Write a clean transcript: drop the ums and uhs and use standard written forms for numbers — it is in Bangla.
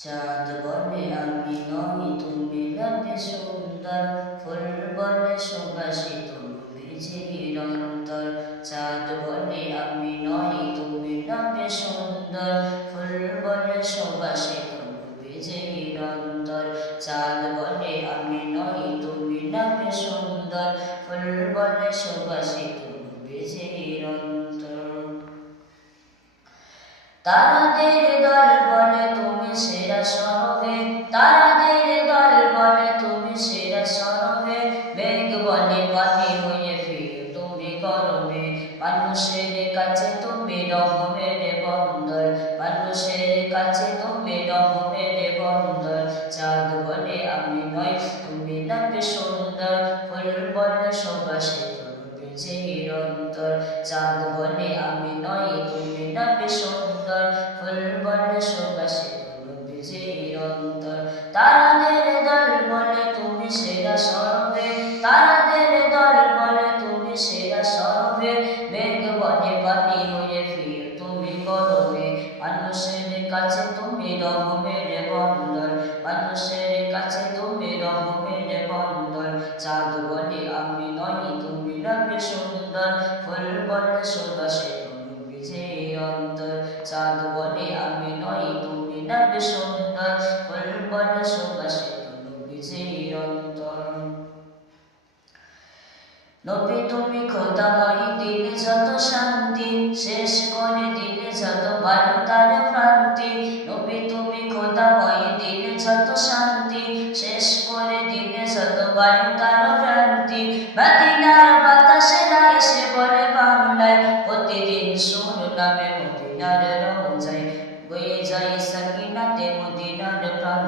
চাঁদ বলে আমি নই তুমি লাগে সুন্দর, ফুল বলে সুবাসিত ভিজির অন্তর। চাঁদ বলে আমি নই তুমি লাগে সুন্দর, ফুল বলে সুবাসিত ভিজির অন্তর। চাঁদ বলে আমি নই তুমি লাগে সুন্দর, ফুল বলে সুবাসিত ভিজির অন্তর। তারাদের দল বলে তুমি সেরা সরবে, তারাদের দল বলে তুমি সেরা সরবে। মেঘ বলে পানি হয়ে ফিরে তুমি গরমে, মানুষের কাছে তুমি রহমের বন্দর, মানুষের কাছে তুমি রহমের বন্দর। চাঁদ বলে আমি নই তুমি লাগে সুন্দর, ফুল বলে সুবাসিত ভিজির অন্তর। চাঁদ বলে আমি নই তুমি লাগে সুন্দর, ফুল বলে সুবাসিত ভিজির অন্তর। তারাদের দল বলে তুমি সেরা সরবে, তারাদের দল বলে তুমি সেরা সরবে। মেঘ বলে পানি হয়ে ফিরে তুমি গরমে, মানুষের কাছে তুমি রহমের বন্দর, মানুষের কাছে তুমি রহমের বন্দর। চাঁদ বলে আমি নই তুমি লাগে সুন্দর, ফুল বলে সুবাসিত ভিজির অন্তর। চাঁদ বলে আমি নই তুমি লাগে সুন্দর, ফুল বলে সুবাসিত ভিজির অন্তর। নবী তুমি খোদাময় দিলে যত শান্তি, শেষ করে দিলে যত ভালো তার ভ্রান্তি। নবী তুমি খোদাময় দিলে যত শান্তি, শেষ করে দিলে যত ভালো তার ভ্রান্তি। মদিনার বাতাসেরা এসে বলে বাংলায়, প্রতিদিন সুর নামে মদিনার রোজায়, বয়ে যায় সাকিনাতে মদিনার প্রাণ।